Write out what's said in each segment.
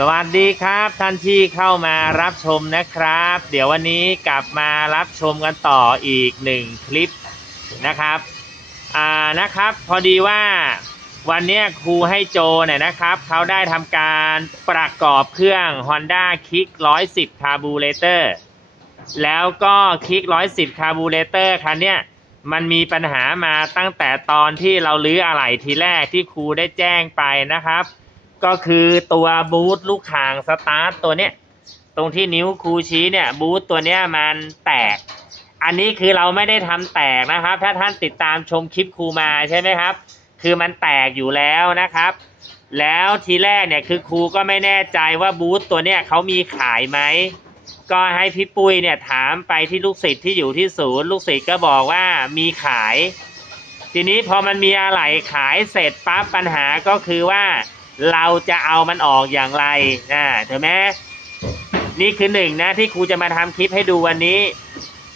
สวัสดีครับท่านที่เข้ามารับชมนะครับ เดี๋ยววันนี้กลับมารับชมกันต่ออีกหนึ่งคลิปนะครับอ่านะครับ พอดีว่าวันนี้ครูให้โจเนี่ยนะครับเขาได้ทำการประกอบเครื่อง Honda Kick 110 Carburetor แล้วก็คลิก 110 Carburetor คันเนี้ยมันมีปัญหามาตั้งแต่ตอนที่เราลื้ออะไหล่ทีแรกที่ครูได้แจ้งไปนะครับ ก็คือตัวบูทลูกคางสตาร์ทตัวเนี้ยตรงที่นิ้วครูชี้เนี่ยบูทตัวเนี้ยมันแตก อันนี้คือเราไม่ได้ทำแตกนะครับ ถ้าท่านติดตามชมคลิปครูมาใช่ไหมครับ คือมันแตกอยู่แล้วนะครับ แล้วทีแรกเนี่ยคือครูก็ไม่แน่ใจว่าบูทตัวเนี้ยเขามีขายไหมก็ให้พี่ปุ้ยเนี่ยถามไปที่ลูกศิษย์ที่อยู่ที่ศูนย์ลูกศิษย์ก็บอกว่ามีขาย ทีนี้พอมันมีอะไรขายเสร็จปั๊บปัญหาก็คือว่า เราจะเอามันออกอย่างไรนะเห็นไหมนี่คือหนึ่งนะที่ครูจะมาทำคลิปให้ดูวันนี้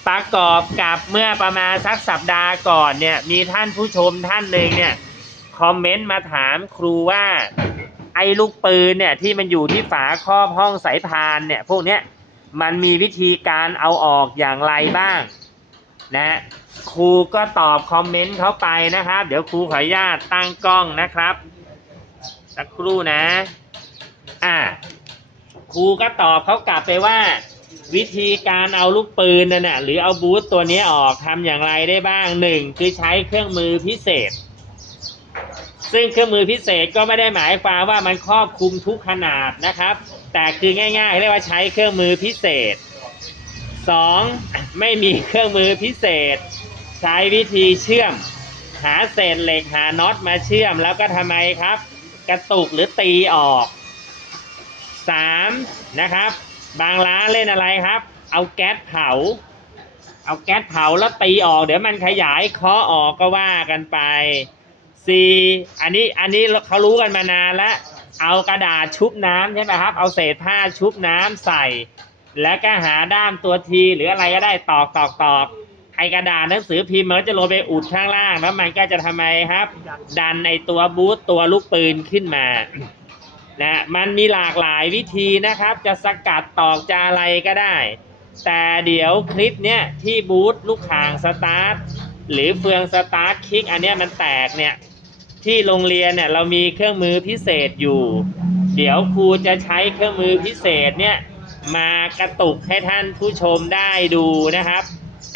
ประกอบกับเมื่อประมาณสักสัปดาห์ก่อนเนี่ย มีท่านผู้ชมท่านหนึ่งเนี่ยคอมเมนต์มาถามครูว่าไอ้ลูกปืนเนี่ยที่มันอยู่ที่ฝาครอบห้องสายพานเนี่ยพวกเนี้ยมันมีวิธีการเอาออกอย่างไรบ้างนะครูก็ตอบคอมเมนต์เขาไปนะครับ เดี๋ยวครูขออนุญาตตั้งกล้องนะครับ สักครู่นะ อ่า ครูก็ตอบเขากลับไปว่า วิธีการเอาลูกปืนนั่นนะหรือเอาบูสตัวนี้ออกทำอย่างไรได้บ้างหนึ่งคือใช้เครื่องมือพิเศษ ซึ่งเครื่องมือพิเศษก็ไม่ได้หมายความว่ามันครอบคลุมทุกขนาดนะครับ แต่คือง่ายๆเรียกว่าใช้เครื่องมือพิเศษสองไม่มีเครื่องมือพิเศษ ใช้วิธีเชื่อม หาเศษเหล็กหาน็อตมาเชื่อมแล้วก็ทำไมครับ ระตุกหรือตีออกสามนะครับ บางร้านเล่นอะไรครับ เอาแก๊สเผา เอาแก๊สเผาแล้วตีออก เดี๋ยวมันขยายเคาะออกก็ว่ากันไปสี่อันนี้อันนี้เขารู้กันมานานแล้วเอากระดาษชุบน้ำใช่ไหมครับ เอาเศษผ้าชุบน้ำใส่ แล้วก็หาด้ามตัวทีหรืออะไรก็ได้ตอกตอกตอกไอ กระดาษหนังสือพิมพ์มันก็จะลงไปอุดข้างล่าง แล้วมันก็จะทำไมครับ ดันในตัวบูทตัวลูกปืนขึ้นมานะมันมีหลากหลายวิธีนะครับ จะสกัดตอกจะอะไรก็ได้ แต่เดี๋ยวคลิปเนี้ยที่บูทลูกคางสตาร์ทหรือเฟืองสตาร์ทคลิกอันเนี้ยมันแตกเนี่ยที่โรงเรียนเนี่ยเรามีเครื่องมือพิเศษอยู่ เดี๋ยวครูจะใช้เครื่องมือพิเศษเนี่ยมากระตุกให้ท่านผู้ชมได้ดูนะครับ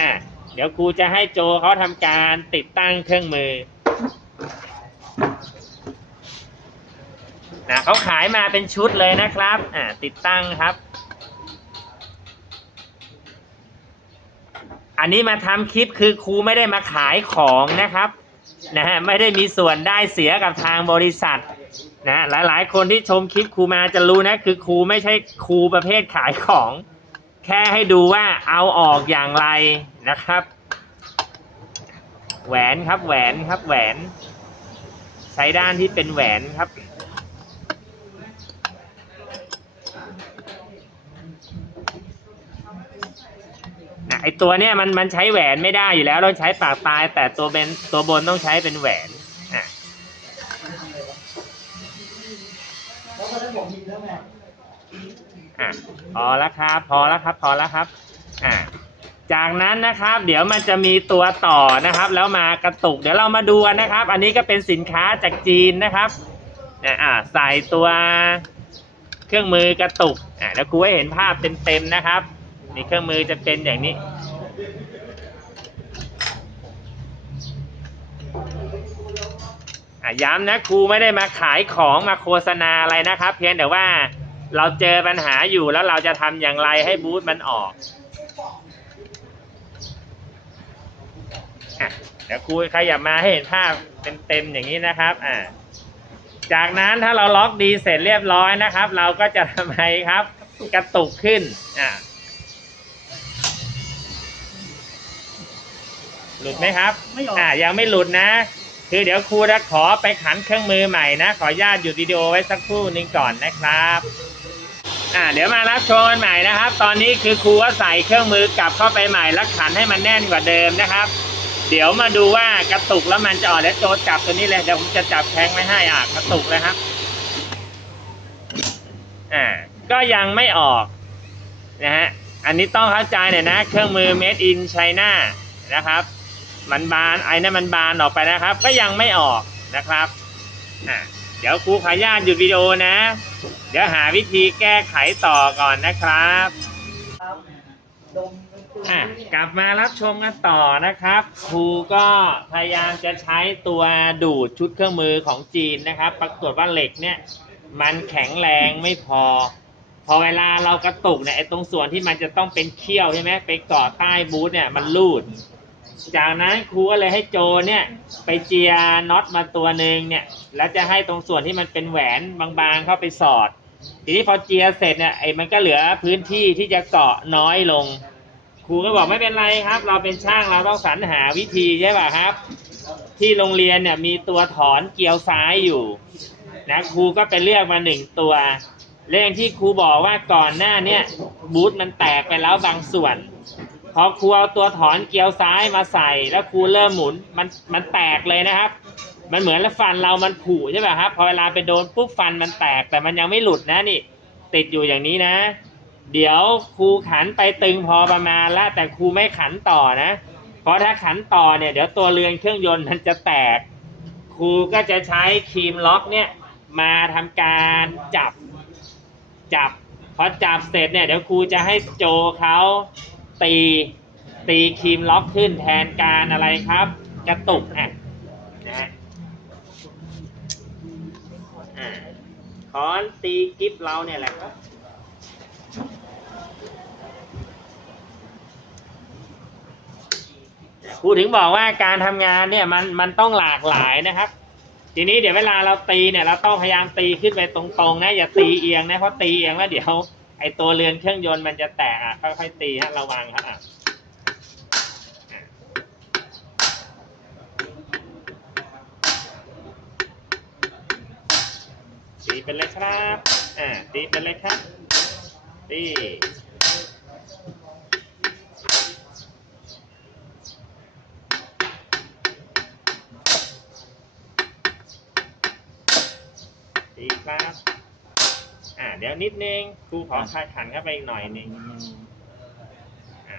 อะ เดี๋ยวครูจะให้โจเขาทำการติดตั้งเครื่องมือนะเขาขายมาเป็นชุดเลยนะครับอ่าติดตั้งครับ อันนี้มาทำคลิปคือครูไม่ได้มาขายของนะครับนะฮะไม่ได้มีส่วนได้เสียกับทางบริษัทนะหลายๆ คนที่ชมคลิปครูมาจะรู้นะ คือครูไม่ใช่ครูประเภทขายของ แค่ให้ดูว่าเอาออกอย่างไรนะครับ แหวนครับแหวนครับแหวน ใช้ด้านที่เป็นแหวนครับนะไอตัวเนี้ยมันมันใช้แหวนไม่ได้อยู่แล้วเราใช้ปากปลาย แต่ตัวเป็นตัวบนต้องใช้เป็นแหวนอะ อะพอแล้วครับ พอแล้วครับ พอแล้วครับอะจากนั้นนะครับ เดี๋ยวมันจะมีตัวต่อนะครับ แล้วมากระตุก เดี๋ยวเรามาดูนะครับ อันนี้ก็เป็นสินค้าจากจีนนะครับอะใส่ตัวเครื่องมือกระตุกอะแล้วครูให้เห็นภาพเต็มๆนะครับนี่เครื่องมือจะเป็นอย่างนี้ย้ำนะครูไม่ได้มาขายของมาโฆษณาอะไรนะครับ เพียงแต่ว่า เราเจอปัญหาอยู่แล้วเราจะทำอย่างไรให้บูธมันออกอะเดี๋ยวครูขยับมาให้เห็นภาพเต็มๆอย่างนี้นะครับ อ่า จากนั้นถ้าเราล็อกดีเสร็จเรียบร้อยนะครับ เราก็จะทำไมครับ กระตุกขึ้น อ่าหลุดไหมครับ ไม่ออกอ่ายังไม่หลุดนะ คือเดี๋ยวครูจะขอไปขันเครื่องมือใหม่นะ ขออนุญาตหยุดวิดีโอไว้สักครู่หนึงก่อนนะครับ อ่าเดี๋ยวมารับชมกันใหม่นะครับ ตอนนี้คือครูก็ใส่เครื่องมือกลับเข้าไปใหม่แล้วขันให้มันแน่นกว่าเดิมนะครับ เดี๋ยวมาดูว่ากระตุกแล้วมันจะออกแล้วโจจับตัวนี้เลยเดี๋ยวผมจะจับแข้งไว้ให้อะกระตุกเลยครับออ่าก็ยังไม่ออกนะฮะอันนี้ต้องเข้าใจหน่อยนะ เครื่องมือ made in China นะครับ มันบานไอ้นั่นมันบานออกไปนะครับ ก็ยังไม่ออกนะครับอ่าเดี๋ยวครูขออนุญาตหยุดวิดีโอนะ เดี๋ยวหาวิธีแก้ไขต่อก่อนนะครับอะกลับมารับชมกันต่อนะครับ ครูก็พยายามจะใช้ตัวดูดชุดเครื่องมือของจีนนะครับ ปรากฏว่าเหล็กเนี่ยมันแข็งแรงไม่พอ พอเวลาเรากระตุกเนี่ยไอ้ตรงส่วนที่มันจะต้องเป็นเขี้ยวใช่ไหมไปเกาะใต้บูทเนี่ยมันลูด จากนั้นครูก็เลยให้โจเนี่ยไปเจียน็อตมาตัวหนึ่งเนี่ยแล้วจะให้ตรงส่วนที่มันเป็นแหวนบางๆเข้าไปสอด ทีนี้พอเจียเสร็จเนี่ยไอ้มันก็เหลือพื้นที่ที่จะเกาะน้อยลง ครูก็บอกไม่เป็นไรครับ เราเป็นช่างเราต้องสรรหาวิธีใช่ป่ะครับ ที่โรงเรียนเนี่ยมีตัวถอนเกลียวซ้ายอยู่นะครูก็ไปเลือกมาหนึ่งตัวเรื่องที่ครูบอกว่าก่อนหน้าเนี่ยบูธมันแตกไปแล้วบางส่วน พอครูเอาตัวถอนเกลียวซ้ายมาใส่แล้วครูเริ่มหมุนมันมันแตกเลยนะครับ มันเหมือนแล้วฟันเรามันผุใช่ป่ะครับพอเวลาไปโดนปุ๊บฟันมันแตกแต่มันยังไม่หลุดนะนี่ ติดอยู่อย่างนี้นะ เดี๋ยวครูขันไปตึงพอประมาณแล้วแต่ครูไม่ขันต่อนะเพราะถ้าขันต่อเนี่ยเดี๋ยวตัวเรือนเครื่องยนต์มันจะแตก ครูก็จะใช้ครีมล็อกเนี่ยมาทำการจับจับพอจับเสร็จเนี่ยเดี๋ยวครูจะให้โจเขา ตีตีครีมล็อกขึ้นแทนการอะไรครับ กระตุกอะนะอ่าค้อนตีกิฟเราเนี่ยแหละครับพูดถึงบอกว่าการทำงานเนี่ยมันมันต้องหลากหลายนะครับ ทีนี้เดี๋ยวเวลาเราตีเนี่ยเราต้องพยายามตีขึ้นไปตรงๆนะอย่าตีเอียงนะเพราะตีเอียงแล้วเดี๋ยว ไอตัวเรือนเครื่องยนต์มันจะแตกอะค่อยๆตีฮะระวังครับอะอะตีเป็นเลยครับอ่าตีเป็นเลยครับตี ดีครับ อ่า เดี๋ยวนิดนึงครูขอคาดขันเข้าไปอีกหน่อยนึงอ่า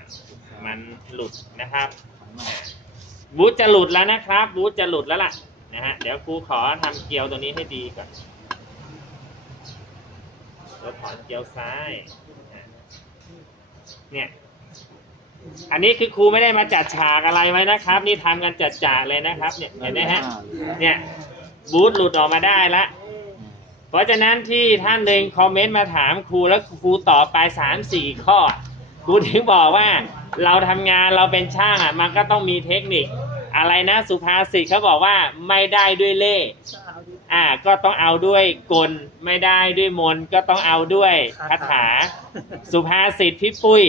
มันหลุดนะครับอ่าบูธจะหลุดแล้วนะครับบูธจะหลุดแล้วล่ะนะฮะเดี๋ยวครูขอทำเกลียวตัวนี้ให้ดีก่อนเราถอนเกลียวซ้ายอะเนี่ย อันนี้คือครูไม่ได้มาจัดฉากอะไรไว้นะครับ นี่ทำกันจัดจ่าเลยนะครับ เนี่ยเห็นไหมฮะ เนี่ยบูธหลุดออกมาได้ละ เพราะฉะนั้นที่ท่านหนึ่งคอมเมนต์มาถามครูแล้วครูตอบไปสามสี่ข้อ ครูถึงบอกว่าเราทำงานเราเป็นช่างอะมันก็ต้องมีเทคนิค อะไรนะสุภาษิตเขาบอกว่าไม่ได้ด้วยเล่ห์อ่าก็ต้องเอาด้วยกลไม่ได้ด้วยมนก็ต้องเอาด้วยคาถา สุภาษิตพี่ปุ้ย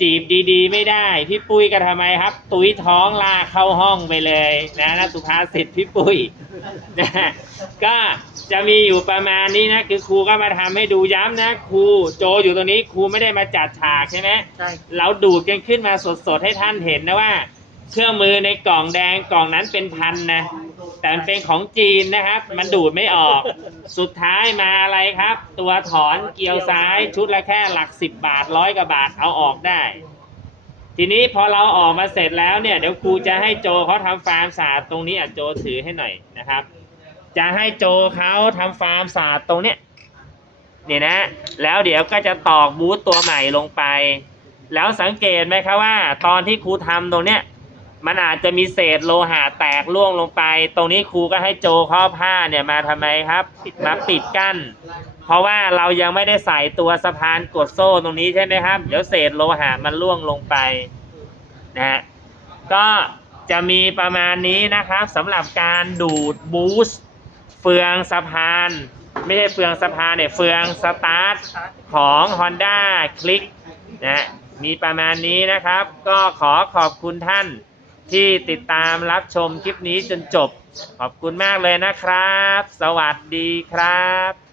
จีบดีๆ ไม่ได้ พี่ปุ้ยก็ทำไมครับ ตุ้ยท้องลากเข้าห้องไปเลยนะนะสุภาษิตพี่ปุ้ยนะก็จะมีอยู่ประมาณนี้นะ คือครูก็มาทำให้ดูย้ำนะครูโจอยู่ตรงนี้ครูไม่ได้มาจัดฉากใช่ไหมใช่ เราดูดกันขึ้นมาสดๆให้ท่านเห็นนะว่า เครื่องมือในกล่องแดงกล่องนั้นเป็นพันนะ แต่มันเป็นของจีนนะครับ มันดูดไม่ออก สุดท้ายมาอะไรครับ ตัวถอนเกลียวซ้ายชุดละแค่หลักสิบบาทร้อยกว่าบาทเอาออกได้ ทีนี้พอเราออกมาเสร็จแล้วเนี่ยเดี๋ยวครูจะให้โจเขาทำฟาร์มสาดตรงนี้อะโจถือให้หน่อยนะครับ จะให้โจเขาทำฟาร์มสาดตรงเนี้ยเนี่ยนะ แล้วเดี๋ยวก็จะตอกบูธตัวใหม่ลงไป แล้วสังเกตไหมครับว่า ตอนที่ครูทำตรงเนี้ย มันอาจจะมีเศษโลหะแตกล่วงลงไป ตรงนี้ครูก็ให้โจข้าผ้าเนี่ยมาทำไมครับ มาปิดกั้น เพราะว่าเรายังไม่ได้ใส่ตัวสะพานกดโซ่ตรงนี้ใช่ไหมครับ เดี๋ยวเศษโลหะมันล่วงลงไปนะฮะก็จะมีประมาณนี้นะครับสำหรับการดูดบูสต์เฟืองสะพาน ไม่ใช่เฟืองสะพานเนี่ยเฟืองสตาร์ทของ Honda Click นะมีประมาณนี้นะครับ ก็ขอขอบคุณท่าน ที่ติดตามรับชมคลิปนี้จนจบ ขอบคุณมากเลยนะครับ สวัสดีครับ